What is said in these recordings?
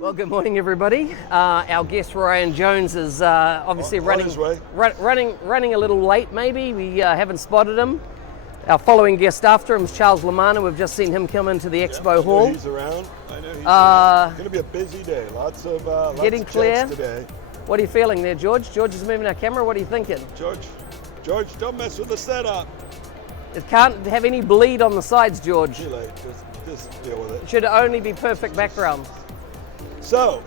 Well, good morning, everybody. Our guest Ryan Jones is obviously running a little late. Maybe we haven't spotted him. Our following guest after him is Charles Lamana. We've just seen him come into the expo hall. He's around. I know he's around. It's going to be a busy day. Lots of getting clear today. What are you feeling there, George? George is moving our camera. What are you thinking? George, don't mess with the setup. It can't have any bleed on the sides, George. Too late. Just deal with it. Should only be perfect background. So.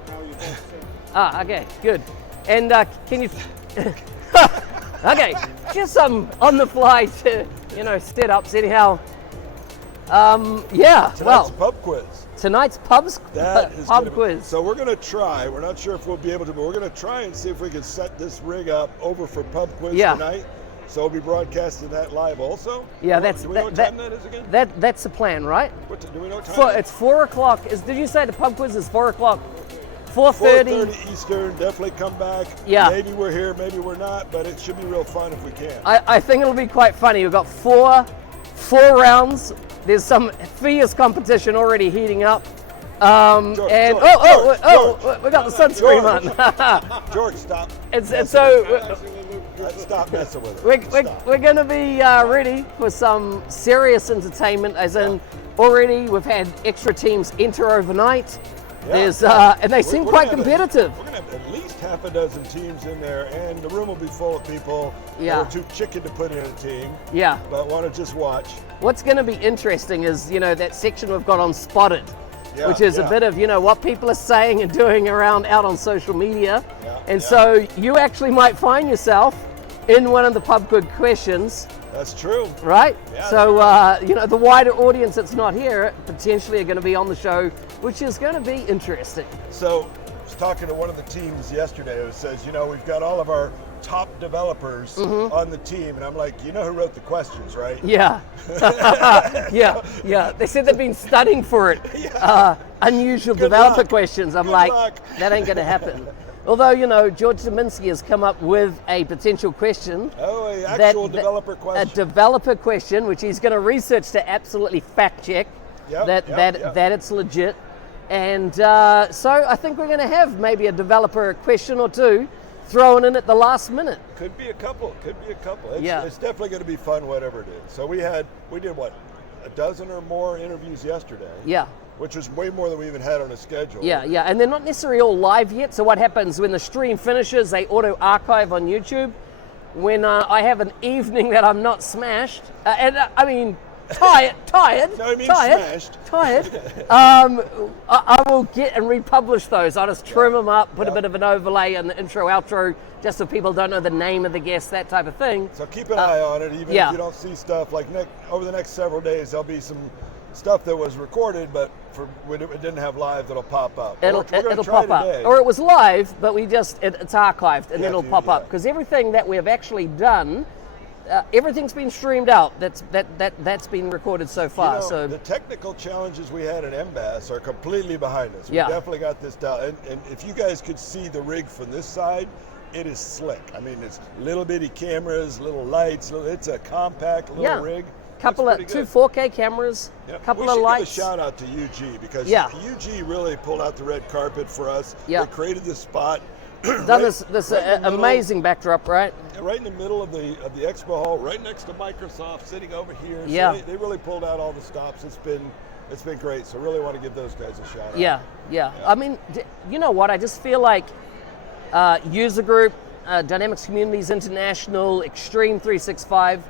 Okay, good. And can you? Okay, just some on the fly to setups anyhow. Tonight's pub quiz. Tonight's pub quiz. So we're going to try. We're not sure if we'll be able to, but we're going to try and see if we can set this rig up over for pub quiz tonight. So we'll be broadcasting that live also. Yeah, do we know what time that is again? That's the plan, right? Do we know what time? It's 4 o'clock. Did you say the pub quiz is 4 o'clock? 4:30 Eastern. Definitely come back. Yeah. Maybe we're here, maybe we're not, but it should be real fun if we can. I think it'll be quite funny. We've got four rounds. There's some fierce competition already heating up. We got the sunscreen on. George, stop. Stop messing with it. We're going to be ready for some serious entertainment, as in already we've had extra teams enter overnight. And they seem quite competitive. We're going to have at least half a dozen teams in there, and the room will be full of people that are too chicken to put in a team. Yeah. But want to just watch. What's going to be interesting is, that section we've got on Spotted, which is a bit of, what people are saying and doing out on social media. So you actually might find yourself in one of the pub quiz questions. That's true. Right? Yeah, so, the wider audience that's not here potentially are going to be on the show, which is going to be interesting. So, I was talking to one of the teams yesterday who says, we've got all of our top developers on the team. And I'm like, who wrote the questions, right? Yeah. Yeah. They said they've been studying for it. Unusual developer questions. I'm like, that ain't going to happen. Although, George Dominski has come up with a potential question. Oh, an actual developer question. A developer question, which he's going to research to absolutely fact check that it's legit. And so I think we're going to have maybe a developer question or two thrown in at the last minute. Could be a couple. It's definitely going to be fun, whatever it is. So we did what, a dozen or more interviews yesterday. Yeah. Which was way more than we even had on a schedule. Yeah, and they're not necessarily all live yet. So what happens when the stream finishes, they auto-archive on YouTube. When I have an evening that I'm not smashed, tired. No, I mean smashed. Tired. I will get and republish those. I'll just trim them up, put a bit of an overlay in the intro, outro, just so people don't know the name of the guest, that type of thing. So keep an eye on it, even if you don't see stuff. Like over the next several days, there'll be some stuff that was recorded, but when it didn't have live, that'll pop up. It'll pop up. Or it was live, but it's archived, and it'll pop up. Because everything that we have actually done, everything's been streamed out. That's been recorded so far. So the technical challenges we had at MBAS are completely behind us. We definitely got this down. And if you guys could see the rig from this side, it is slick. I mean, it's little bitty cameras, little lights. It's a compact little rig. Couple of 2 4K cameras, couple of lights. We should give a shout out to UG because UG really pulled out the red carpet for us. They created this spot. Done this amazing backdrop, right? Right in the middle of the expo hall, right next to Microsoft, sitting over here. Yeah. So they really pulled out all the stops. It's been great. So really want to give those guys a shout out. Yeah. I mean, you know what? I just feel like User Group, Dynamics Communities International, Extreme 365.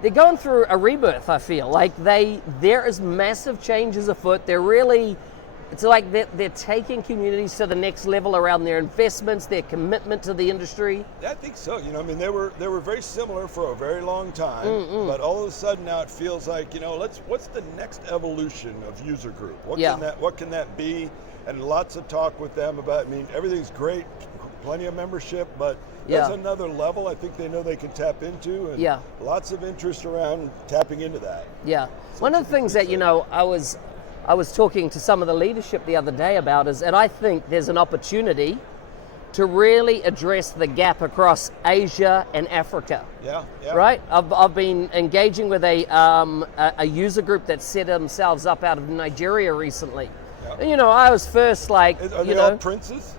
They're going through a rebirth, I feel. Like there is massive changes afoot. It's like they're taking communities to the next level around their investments, their commitment to the industry. I think so. They were very similar for a very long time, but all of a sudden now it feels like, what's the next evolution of User Group? What can that be? And lots of talk with them about, everything's great, plenty of membership, but that's another level I think they know they can tap into, and lots of interest around tapping into that. Yeah. So one of the things that, I was talking to some of the leadership the other day about is, and I think there's an opportunity to really address the gap across Asia and Africa. Yeah. Right? I've been engaging with a user group that set themselves up out of Nigeria recently. And, I was first like, Are they all princes?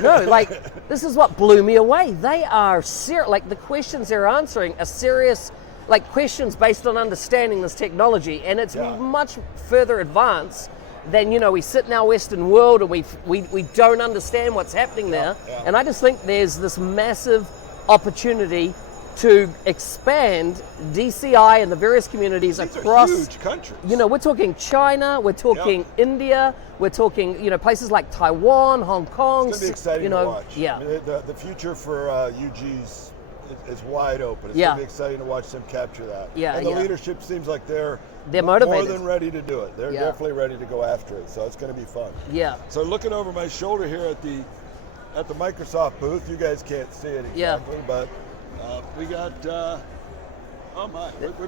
No, like, this is what blew me away. They are like, the questions they're answering are serious, like, questions based on understanding this technology, and it's much further advanced than, we sit in our Western world and we don't understand what's happening there. And I just think there's this massive opportunity to expand DCI and the various communities across huge countries. We're talking China, we're talking India, we're talking, places like Taiwan, Hong Kong. It's going to be exciting to watch. Yeah. I mean, the future for UG's is wide open. It's going to be exciting to watch them capture that. Yeah, and the leadership seems like they're motivated. More than ready to do it. They're definitely ready to go after it. So it's going to be fun. Yeah. So looking over my shoulder here at the Microsoft booth, you guys can't see it exactly, but we got, we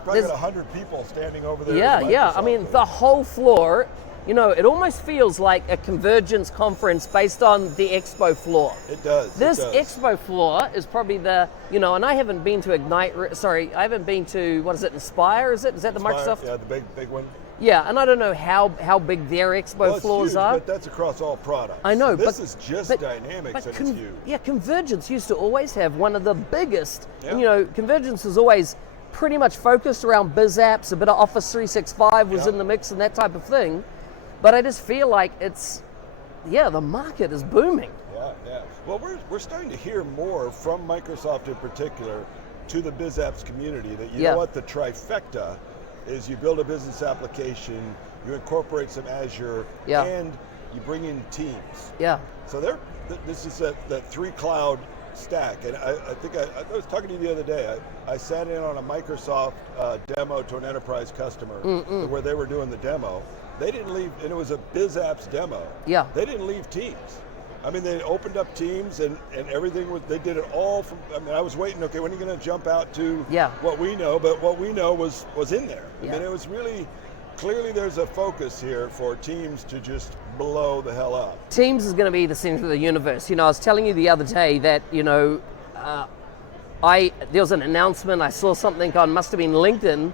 probably got 100 people standing over there. Yeah. I mean, the whole floor, it almost feels like a convergence conference based on the expo floor. It does. This expo floor is probably the, and I haven't been to I haven't been to, what is it, Inspire, is it? Is that the Microsoft? Yeah, the big one. Yeah, and I don't know how big their expo floors huge, are. But that's across all products. I know, so this is just Dynamics, and it's huge. Yeah, Convergence used to always have one of the biggest. Yeah. And, Convergence was always pretty much focused around biz apps. A bit of Office 365 was in the mix and that type of thing. But I just feel like the market is booming. Yeah. Well, we're starting to hear more from Microsoft in particular to the biz apps community that you know what, the trifecta is: you build a business application, you incorporate some Azure, and you bring in Teams. Yeah. So this is that 3 cloud stack. And I think I was talking to you the other day. I sat in on a Microsoft demo to an enterprise customer where they were doing the demo. They didn't leave, and it was a biz apps demo. Yeah. They didn't leave Teams. I mean, they opened up Teams and everything. They did it all from. I mean, I was waiting. Okay, when are you going to jump out to what we know? But what we know was in there. I mean, it was really clearly there's a focus here for Teams to just blow the hell up. Teams is going to be the center of the universe. I was telling you the other day that there was an announcement. I saw something on, must have been LinkedIn,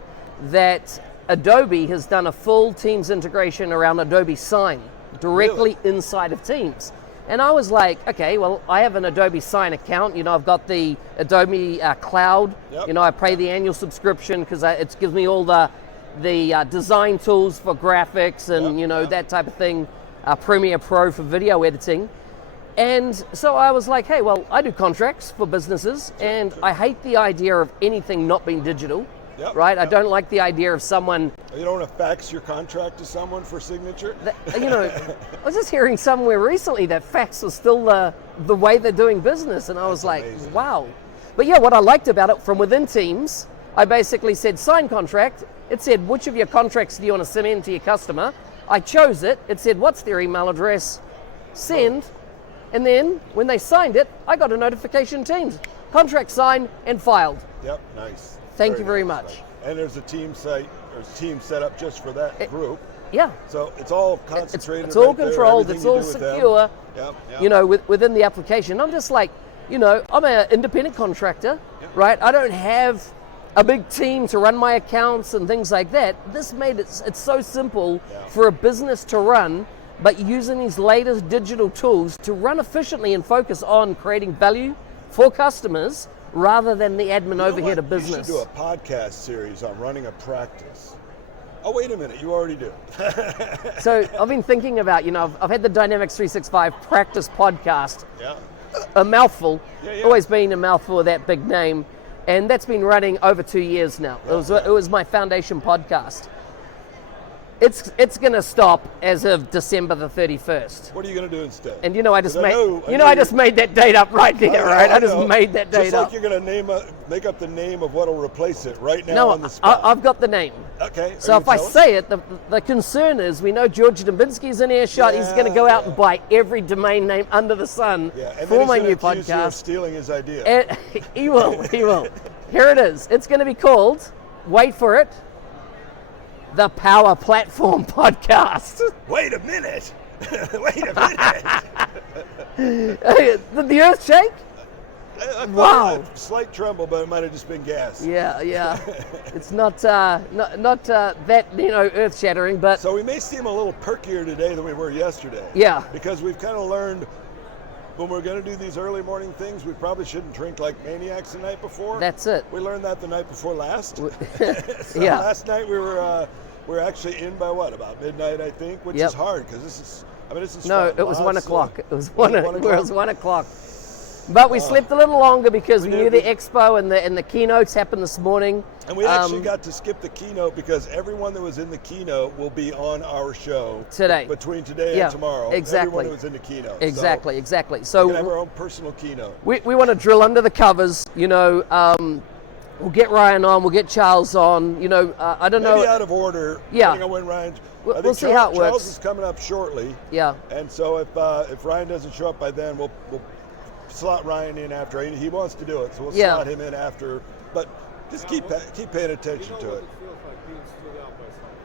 that Adobe has done a full Teams integration around Adobe Sign directly inside of Teams. And I was like, okay, well, I have an Adobe Sign account. I've got the Adobe Cloud. Yep. I pay the annual subscription because it gives me all the design tools for graphics and that type of thing. Premiere Pro for video editing. And so I was like, hey, well, I do contracts for businesses, and I hate the idea of anything not being digital. Yep, right? I don't like the idea of someone... You don't want to fax your contract to someone for signature? I was just hearing somewhere recently that fax was still the way they're doing business, and I was like, amazing. Wow. But yeah, what I liked about it, from within Teams, I basically said, sign contract. It said, which of your contracts do you want to send in to your customer? I chose it. It said, what's their email address? Send. And then, when they signed it, I got a notification, Teams. Contract signed and filed. Yep, nice. Thank you very much. And there's a team site, there's a team set up just for that group. Yeah. So it's all concentrated. It's all controlled. It's all secure. Yep. Within the application. I'm just like, I'm an independent contractor, right? I don't have a big team to run my accounts and things like that. This made it's so simple for a business to run, but using these latest digital tools to run efficiently and focus on creating value for customers, rather than the admin overhead of business. You should do a podcast series on running a practice. Oh, wait a minute, you already do. So I've been thinking about, I've had the Dynamics 365 practice podcast. Yeah. A mouthful. Always been a mouthful of that big name. And that's been running over 2 years now. It was my foundation podcast. It's going to stop as of December the 31st. What are you going to do instead? And I just made that date up right there, right? I just made that date up. Just like you're going to make up the name of what'll replace it right now on the spot. I've got the name. Okay. So if I say it, the concern is, we know George Dubinsky's in earshot. He's going to go out and buy every domain name under the sun for my new podcast. You of stealing his idea. And he will. Here it is. It's going to be called, wait for it, the Power Platform Podcast. Wait a minute. Wait a minute. Did the earth shake? I Wow. felt a slight tremble, but it might have just been gas. Yeah, yeah. It's not that, earth-shattering, but So we may seem a little perkier today than we were yesterday. yeah. Because we've kind of learned when we're going to do these early morning things, we probably shouldn't drink like maniacs the night before. That's it. We learned that the night before last. So Yeah. last night we were actually in by about midnight, I think, which Yep. is hard because this is No, fun. it was 1 Lots o'clock. of- It was Was 1 it 1 o'clock. It was o'clock? 1 o'clock. But we slept a little longer because we We knew did. the expo and the keynotes happened this morning. And we actually got to skip the keynote because everyone that was in the keynote will be on our show Today. between today Yeah, and tomorrow. exactly. Everyone that was in the keynote. Exactly. So we're So going to have our own personal keynote. we want to drill under the covers. We'll get Ryan on. We'll get Charles on. I don't Maybe know. out of order, Yeah. depending on when Ryan's. We'll I think see how it Charles works. is coming up shortly. Yeah. And so if Ryan doesn't show up by then, we'll slot Ryan in after. He wants to do it, so we'll Yeah. slot him in after. But just keep paying attention to it.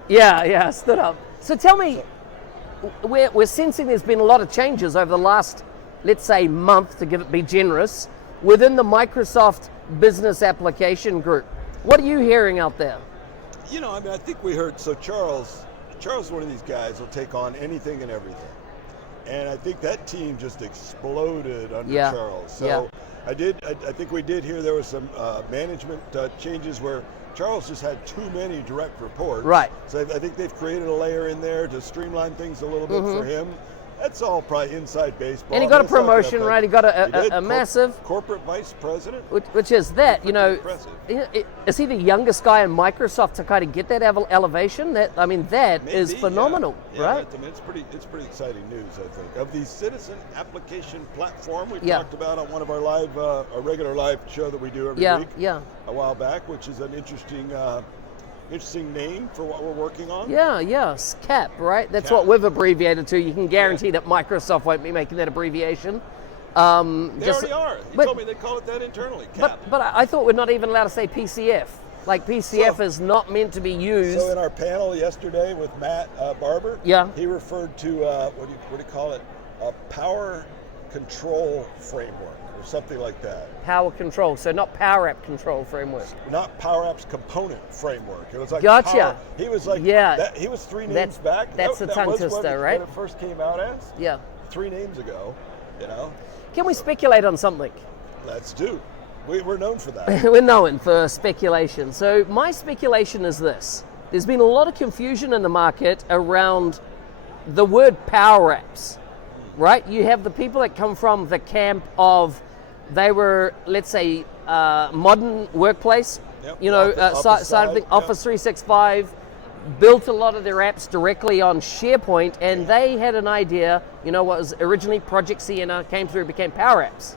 Yeah, stood up. So tell me, we're sensing there's been a lot of changes over the last, let's say, month, to be generous, within the Microsoft Business Application Group. What are you hearing out there? I think we heard. So Charles is one of these guys who'll take on anything and everything. And I think that team just exploded under Yeah. Charles. So Yeah. I think we did hear there was some management changes where Charles just had too many direct reports. Right. So I think they've created a layer in there to streamline things a little bit for him. That's all probably inside baseball. And he got a That's not gonna promotion, affect- right? He got He did. a massive, corporate vice president. which is that, Impressive. is he the youngest guy in Microsoft to kind of get that elevation? That is Maybe, phenomenal, yeah. right? It's pretty exciting news, I think. Of the citizen application platform we've Yeah. talked about on one of our a regular live show that we do every week Yeah. a while back, which is an interesting name for what we're working on. Yeah, CAP, right? That's CAP. what we've abbreviated to. You can guarantee that Microsoft won't be making that abbreviation. They already are. He but- told me they call it that internally, CAP. But I thought we're not even allowed to say PCF. Like PCF So- is not meant to be used. So in our panel yesterday with Matt Barber, Yeah. he referred to what do you call it? A power control framework or something like that. Power control, so not Power App control framework. Not Power App's component framework. It was like Gotcha. Power. He was like, Yeah. he was three names That's- back. that's the tongue was twister, what right? it first came out as. Yeah. 3 names ago, Can we speculate on something? Let's do. We're known for that. We're known for speculation. So my speculation is this. There's been a lot of confusion in the market around the word Power Apps, right? You have the people that come from the camp of they were, let's say, modern workplace, Yep. Office side of things, side, Office 365, built a lot of their apps directly on SharePoint, and they had an idea, what was originally Project Sienna, came through, became Power Apps.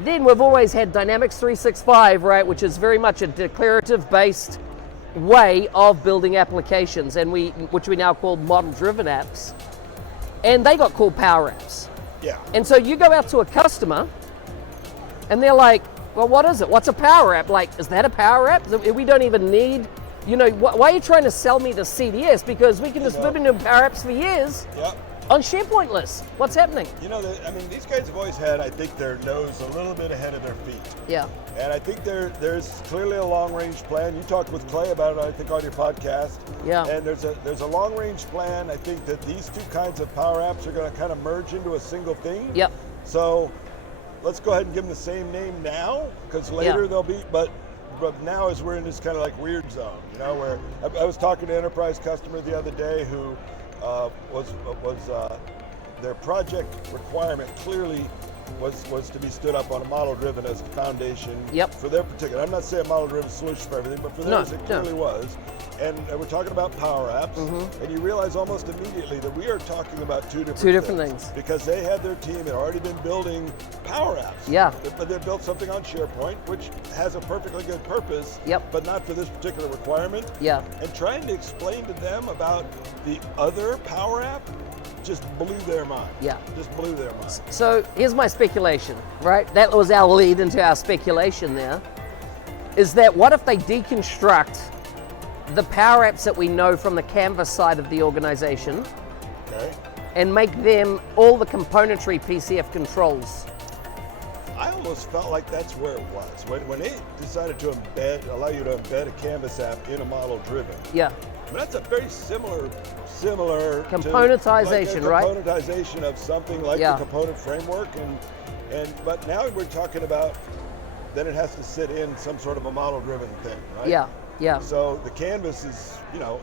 Then we've always had Dynamics 365, right, which is very much a declarative-based way of building applications, and which we now call model-driven apps, and they got called Power Apps. Yeah. And so you go out to a customer, and they're like, well, what is it? What's a Power App? Like, is that a Power App? We don't even need, why are you trying to sell me the CDS? Because we can just live in Power Apps for years Yep. on SharePoint lists. What's happening? These guys have always had, I think, their nose a little bit ahead of their feet. Yeah. And I think there's clearly a long-range plan. You talked with Clay about it, I think, on your podcast. Yeah. And there's a long-range plan. I think that these two kinds of Power Apps are going to kind of merge into a single thing. Yep. So let's go ahead and give them the same name now, because later they'll be, but now as we're in this kind of like weird zone, where I was talking to an enterprise customer the other day who was their project requirement clearly was to be stood up on a model-driven as a foundation for their particular. I'm not saying model-driven solution for everything, but for theirs it clearly was. And we're talking about Power Apps, and you realize almost immediately that we are talking about two different things. Because they had their team had already been building Power Apps. Yeah. But they built something on SharePoint, which has a perfectly good purpose, but not for this particular requirement. Yeah. And trying to explain to them about the other Power App just blew their mind. Yeah. Just blew their mind. So here's my speculation, right? That was our lead into our speculation there, is that what if they deconstruct the Power Apps that we know from the Canvas side of the organization and make them all the componentry PCF controls? I almost felt like that's where it was. When they decided to allow you to embed a Canvas app in a model driven. Yeah. I mean, that's a very similar componentization, to, right? Componentization of something like the component framework, but now we're talking about then it has to sit in some sort of a model driven thing, right? Yeah. Yeah. So the Canvas is,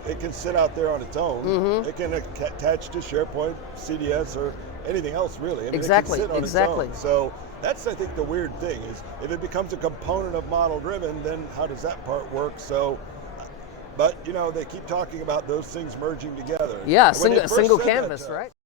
it can sit out there on its own. Mm-hmm. It can attach to SharePoint, CDS, or anything else really. I mean, exactly. It can sit on exactly. its own. So that's, I think, the weird thing is if it becomes a component of model driven, then how does that part work? So, but they keep talking about those things merging together. Yeah, When they single first said that canvas, to us, right?